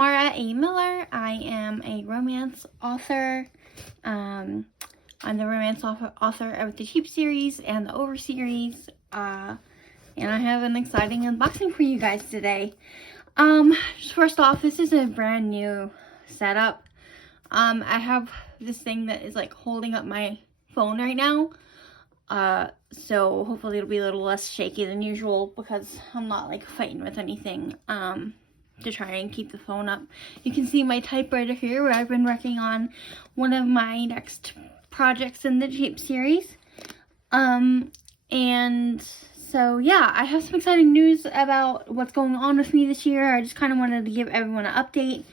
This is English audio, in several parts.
Tamara A. Miller. I am a romance author. I'm the romance author of the Cheap series and the Over series. And I have an exciting unboxing for you guys today. First off, this is a brand new setup. I have this thing that is like holding up my phone right now. So hopefully it'll be a little less shaky than usual because I'm not like fighting with anything, to try and keep the phone up. You can see my typewriter here where I've been working on one of my next projects in the Cheap series. And so yeah, I have some exciting news about what's going on with me this year. I just kind of wanted to give everyone an update.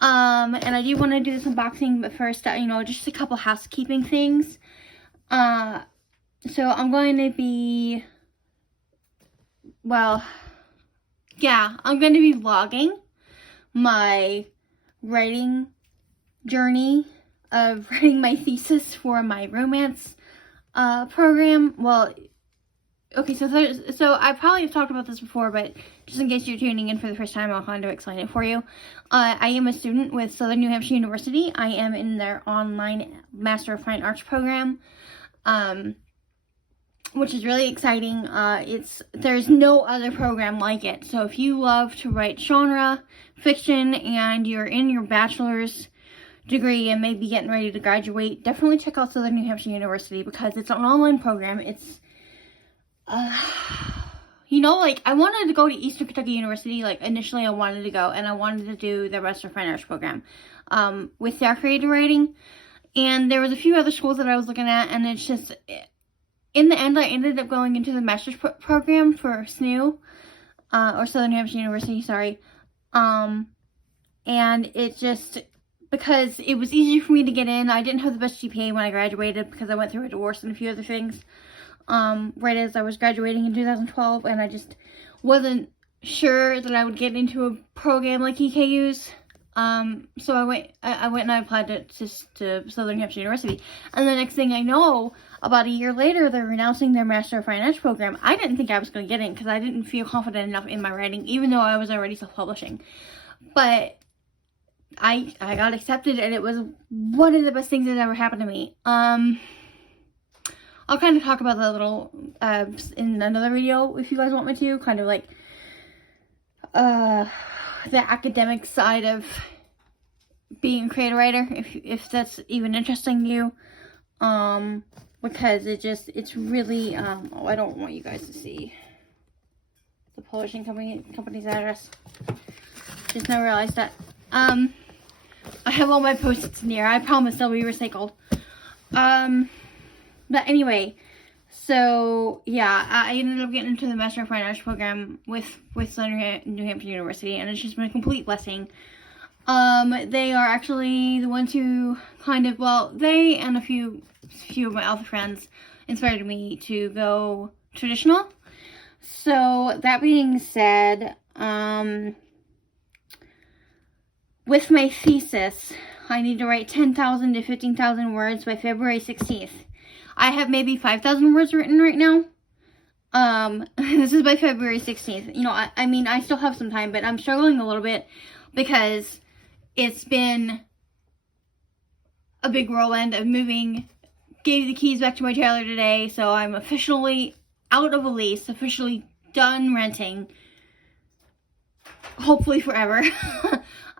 And I do want to do this unboxing, but first, just a couple housekeeping things. So I'm going to be, I'm going to be vlogging my writing journey of writing my thesis for my romance program. Well, okay, so I probably have talked about this before, but just in case you're tuning in for the first time, I'll kind of explain it for you. I am a student with Southern New Hampshire University. I am in their online Master of Fine Arts program, which is really exciting. There's no other program like it. So if you love to write genre fiction and you're in your bachelor's degree and maybe getting ready to graduate, definitely check out Southern New Hampshire University because it's an online program. It's I wanted to go to Eastern Kentucky University. Like, initially I wanted to go, and I wanted to do the Master of Fine Arts program with their creative writing. And there was a few other schools that I was looking at, and it's just, in the end, I ended up going into the master's program for SNU, or Southern New Hampshire University, sorry. And it just, because it was easier for me to get in, I didn't have the best GPA when I graduated because I went through a divorce and a few other things. Right as I was graduating in 2012, and I just wasn't sure that I would get into a program like EKU's. So I went and I applied to Southern New Hampshire University, and the next thing I know, about a year later, they're announcing their Master of Fine Arts program. I didn't think I was going to get in because I didn't feel confident enough in my writing, even though I was already self-publishing. But I got accepted, and it was one of the best things that ever happened to me. I'll kind of talk about that a little in another video if you guys want me to, kind of like the academic side of being a creative writer, if that's even interesting to you, because it's really, I don't want you guys to see the publishing company's address. Just now realized that. I have all my post-its in here. I promise they'll be recycled. But anyway, so yeah, I ended up getting into the Master of Fine Arts program with Southern New Hampshire University, and it's just been a complete blessing. They are actually the ones who they and a few of my other friends inspired me to go traditional. So that being said, with my thesis, I need to write 10,000 to 15,000 words by February 16th. I have maybe 5,000 words written right now. This is by February 16th. I still have some time, but I'm struggling a little bit because it's been a big whirlwind of moving. Gave the keys back to my trailer today, so I'm officially out of a lease, officially done renting. Hopefully forever.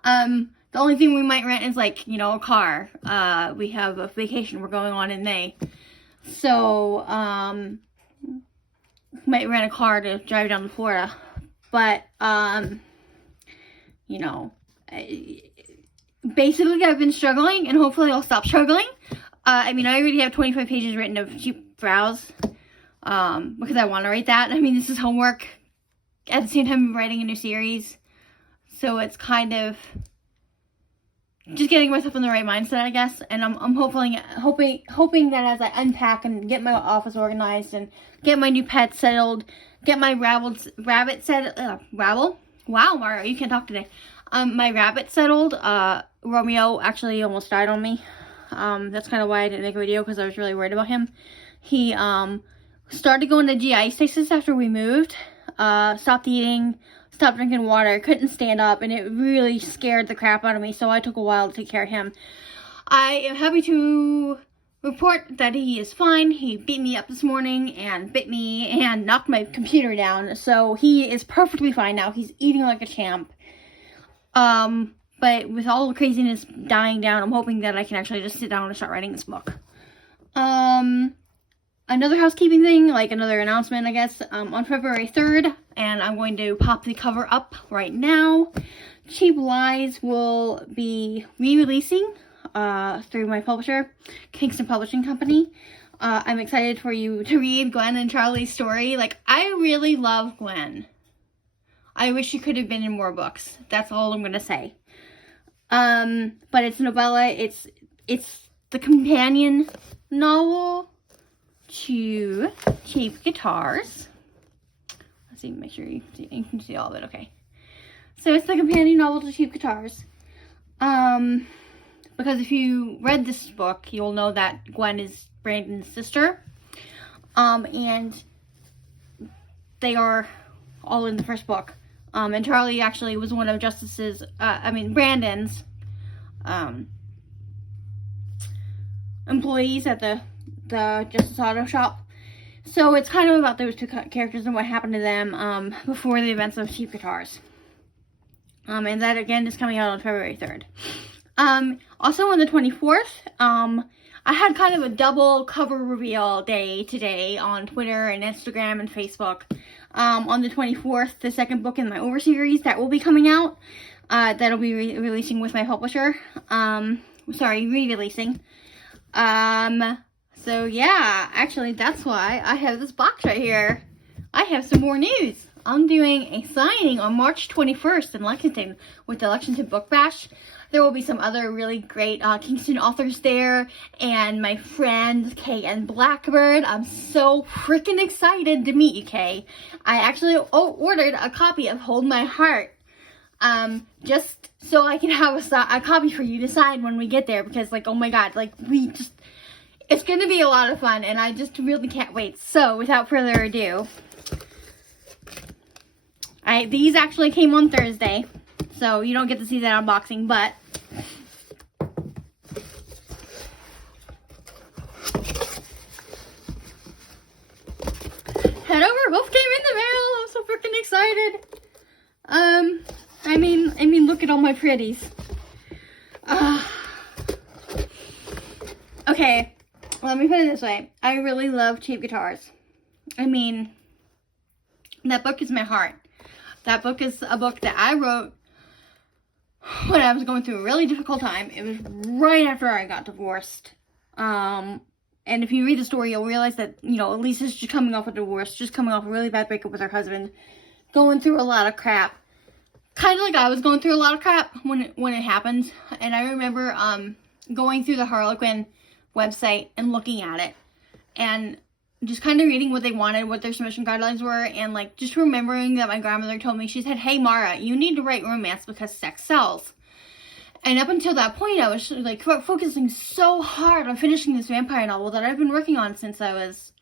The only thing we might rent is a car. We have a vacation we're going on in May. So, might rent a car to drive down to Florida. But, basically I've been struggling, and hopefully I'll stop struggling. I already have 25 pages written of cheap browse, because I want to write that. This is homework. At the same time, I'm writing a new series. So it's kind of just getting myself in the right mindset, I guess, and I'm hoping that as I unpack and get my office organized and get my new pet settled, get my rabbit settled, Rabble? Wow, Mario, you can't talk today. My rabbit settled. Romeo actually almost died on me. That's kind of why I didn't make a video, because I was really worried about him. He started going to GI stasis after we moved. Stopped eating, stop drinking water, couldn't stand up, and it really scared the crap out of me, so I took a while to take care of him. I am happy to report that he is fine. He beat me up this morning and bit me and knocked my computer down, so he is perfectly fine now. He's eating like a champ. But with all the craziness dying down, I'm hoping that I can actually just sit down and start writing this book. Another housekeeping thing, like another announcement, I guess, on February 3rd, and I'm going to pop the cover up right now. Cheap Lies will be re-releasing through my publisher, Kingston Publishing Company. I'm excited for you to read Gwen and Charlie's story. Like, I really love Gwen. I wish she could have been in more books. That's all I'm gonna say. But it's a novella. It's the companion novel to Cheap Guitars. Let's see, make sure you can see all of it. Okay. So it's the companion novel to Cheap Guitars. Because if you read this book, you'll know that Gwen is Brandon's sister. And they are all in the first book. And Charlie actually was one of Brandon's employees at the Justice Auto Shop. So it's kind of about those two characters and what happened to them before the events of Cheap Guitars. And that again is coming out on February 3rd. Also on the 24th, I had kind of a double cover reveal day today on Twitter and Instagram and Facebook. On the 24th, the second book in my Over series that will be coming out. That'll be releasing with my publisher. Re-releasing. So yeah, actually that's why I have this box right here. I have some more news. I'm doing a signing on March 21st in Lexington with the Lexington Book Bash. There will be some other really great Kingston authors there, and my friend Kay and Blackbird. I'm so freaking excited to meet you, Kay. I actually ordered a copy of Hold My Heart, just so I can have a copy for you to sign when we get there, because, like, oh my god, like, it's going to be a lot of fun, and I just really can't wait. So, without further ado, these actually came on Thursday, so you don't get to see that unboxing, but head over, both came in the mail. I'm so freaking excited. I mean, look at all my pretties. Okay, let me put it this way. I really love Cheap Guitars. I mean, that book is my heart. That book is a book that I wrote when I was going through a really difficult time. It was right after I got divorced. And if you read the story, you'll realize that, Lisa's just coming off a divorce, just coming off a really bad breakup with her husband, going through a lot of crap. Kind of like I was going through a lot of crap when it happened. And I remember going through the Harlequin website and looking at it. And just kind of reading what they wanted, what their submission guidelines were, and like just remembering that my grandmother told me, she said, "Hey Mara, you need to write romance because sex sells." And up until that point, I was like focusing so hard on finishing this vampire novel that I've been working on since I was,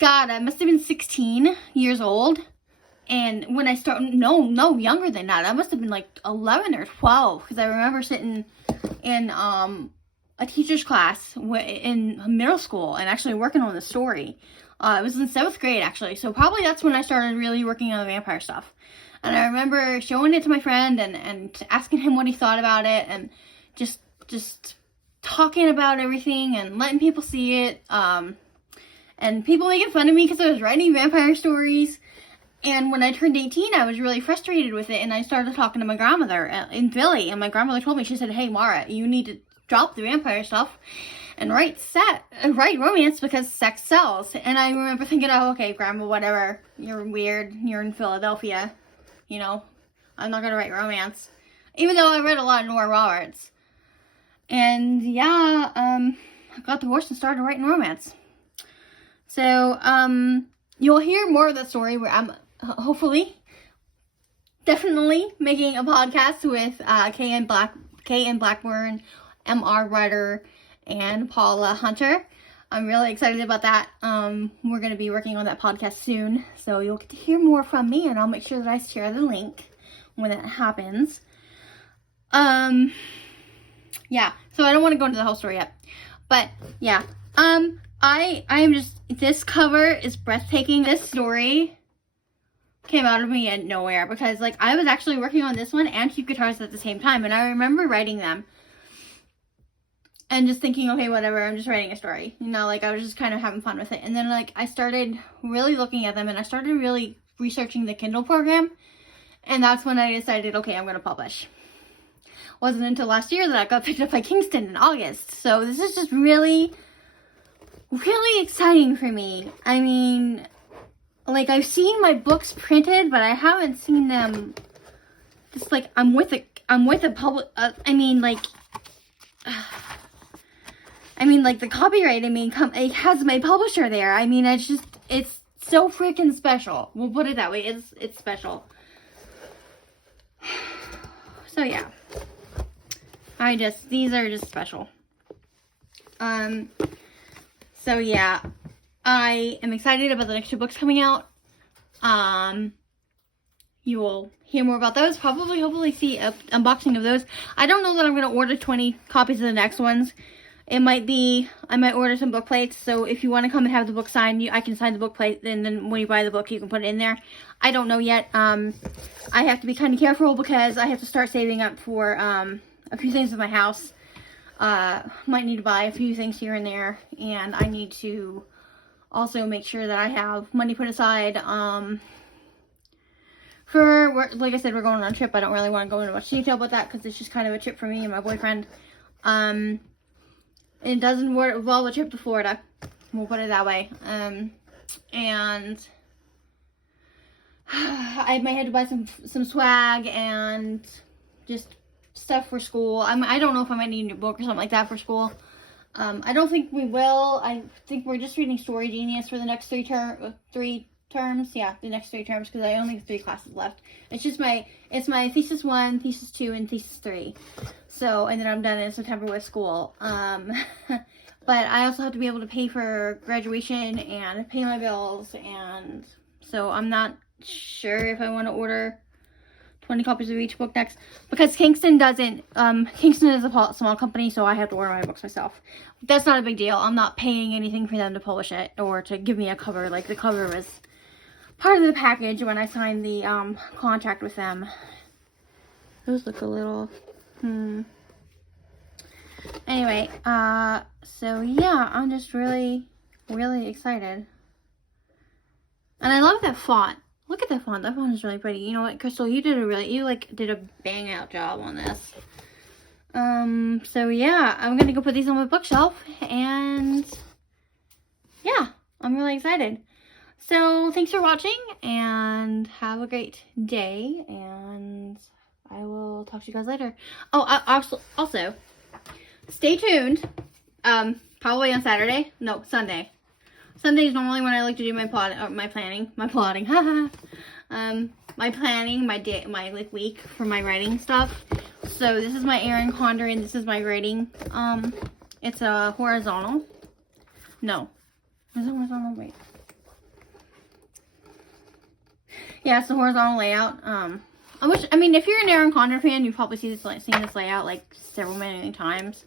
I must have been 16 years old. And when I started, no, younger than that. I must have been like 11 or 12, because I remember sitting in a teacher's class in middle school and actually working on the story. It was in 7th grade, actually. So probably that's when I started really working on the vampire stuff. And I remember showing it to my friend and asking him what he thought about it, and just talking about everything and letting people see it. And people making fun of me because I was writing vampire stories. And when I turned 18, I was really frustrated with it, and I started talking to my grandmother in Philly. And my grandmother told me, she said, "Hey Mara, you need to drop the vampire stuff and write romance because sex sells." And I remember thinking, oh, okay, Grandma, whatever. You're weird. You're in Philadelphia. I'm not going to write romance. Even though I read a lot of Nora Roberts. And yeah, I got divorced and started writing romance. So, you'll hear more of that story where I'm definitely making a podcast with Kay and Blackburn, M.R. Ryder, and Paula Hunter. I'm really excited about that. We're going to be working on that podcast soon, so you'll get to hear more from me, and I'll make sure that I share the link when that happens. Yeah, so I don't want to go into the whole story yet, but yeah, I am just, this cover is breathtaking. This story came out of me in nowhere, because like I was actually working on this one and Cute Guitars at the same time, and I remember writing them and just thinking, okay, whatever, I'm just writing a story, you know, like I was just kind of having fun with it. And then like I started really looking at them, and I started really researching the Kindle program, and that's when I decided, okay, I'm going to publish. Wasn't until last year that I got picked up by Kingston in August. So this is just really, really exciting for me. I mean, like I've seen my books printed, but I haven't seen them. Just like I'm with a public. I mean, like the copyright. I mean, it has my publisher there. I mean, it's so freaking special. We'll put it that way. It's special. So yeah. These are just special. So yeah, I am excited about the next 2 books coming out. You will hear more about those. Hopefully see an unboxing of those. I don't know that I'm going to order 20 copies of the next ones. I might order some book plates. So if you want to come and have the book signed, I can sign the book plate. And then when you buy the book, you can put it in there. I don't know yet. I have to be kind of careful because I have to start saving up for, a few things in my house. Might need to buy a few things here and there, and I need to also make sure that I have money put aside for, like I said, we're going on a trip. I don't really want to go into much detail about that because it's just kind of a trip for me and my boyfriend. It doesn't involve a trip to Florida, we'll put it that way. And I might have to buy some swag and just stuff for school. I don't know if I might need a new book or something like that for school. I don't think we will. I think we're just reading Story Genius for the next 3 terms. Yeah, the next 3 terms, because I only have 3 classes left. It's my thesis 1, thesis 2, and thesis 3. So, and then I'm done in September with school. But I also have to be able to pay for graduation and pay my bills, and so I'm not sure if I want to order 20 copies of each book next, because Kingston doesn't, Kingston is a small company, so I have to order my books myself. That's not a big deal. I'm not paying anything for them to publish it, or to give me a cover. Like, the cover was part of the package when I signed the, contract with them. Those look a little, Anyway, so yeah, I'm just really, really excited. And I love that font. Look at that font. That font is really pretty. You know what, Crystal? You did a bang out job on this. So yeah, I'm gonna go put these on my bookshelf, and yeah, I'm really excited. So thanks for watching, and have a great day, and I will talk to you guys later. Oh, also, stay tuned. Probably on Saturday. No, Sunday. Sunday is normally when I like to do my planning, my week for my writing stuff. So this is my Erin Condren, this is my writing. It's a horizontal. No. Is it horizontal? Wait. Yeah, it's a horizontal layout. If you're an Erin Condren fan, you've probably seen this layout like many times.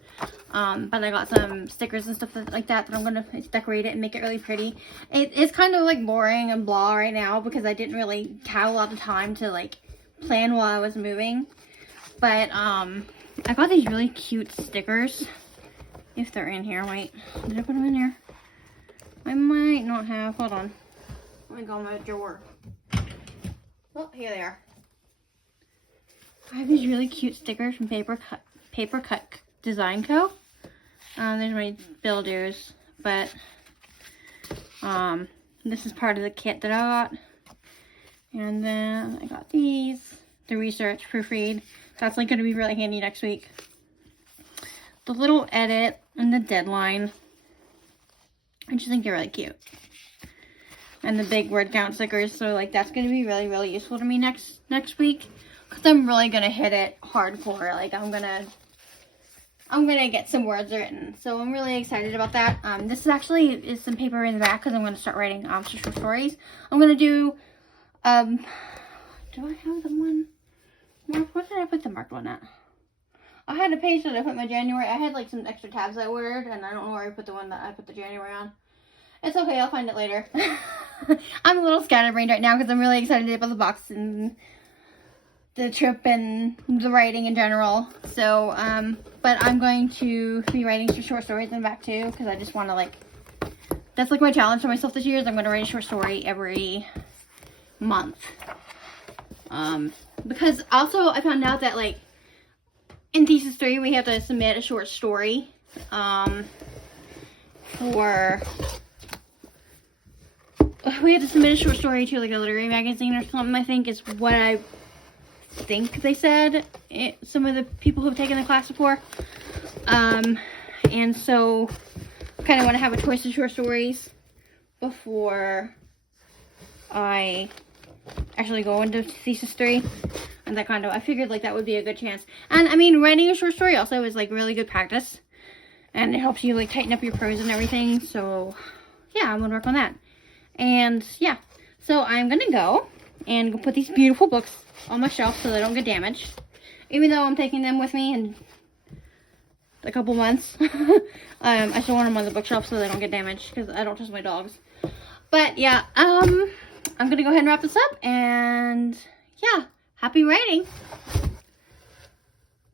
But I got some stickers and stuff like that I'm gonna decorate it and make it really pretty. It's kind of like boring and blah right now because I didn't really have a lot of time to like plan while I was moving. But I got these really cute stickers. If they're in here, wait, did I put them in here? I might not have. Hold on. Let me go in my drawer. Oh, here they are. I have these really cute stickers from Paper Cut Design Co. There's my builders, but this is part of the kit that I got. And then I got these, the research proofread. That's like going to be really handy next week. The little edit and the deadline. I just think they're really cute. And the big word count stickers. So like that's going to be really, really useful to me next week. Because I'm really going to hit it hardcore. Like I'm going to I'm going to get some words written. So I'm really excited about that. This is actually some paper in the back because I'm going to start writing some short stories. I'm going to do, do I have the one? Mark, what did I put the marked one at? I had a page that I put my January. I had like some extra tabs I ordered, and I don't know where I put the one that I put the January on. It's okay, I'll find it later. I'm a little scatterbrained right now because I'm really excited about the box and the trip and the writing in general. So, but I'm going to be writing some short stories in the back too, because I just want to like, that's like my challenge for myself this year is I'm going to write a short story every month. Because also I found out that like in thesis 3 we have to submit a short story we have to submit a short story to like a literary magazine or something, I think is what I think they said some of the people who have taken the class before. And so I kind of want to have a choice of short stories before I actually go into thesis 3. And that kind of, I figured like that would be a good chance. And I mean, writing a short story also is like really good practice. And it helps you like tighten up your prose and everything. So yeah, I'm gonna work on that. And yeah, so I'm gonna go and go put these beautiful books on my shelf so they don't get damaged. Even though I'm taking them with me in a couple months. I still want them on the bookshelf so they don't get damaged because I don't trust my dogs. But yeah, I'm gonna go ahead and wrap this up, and yeah, happy writing.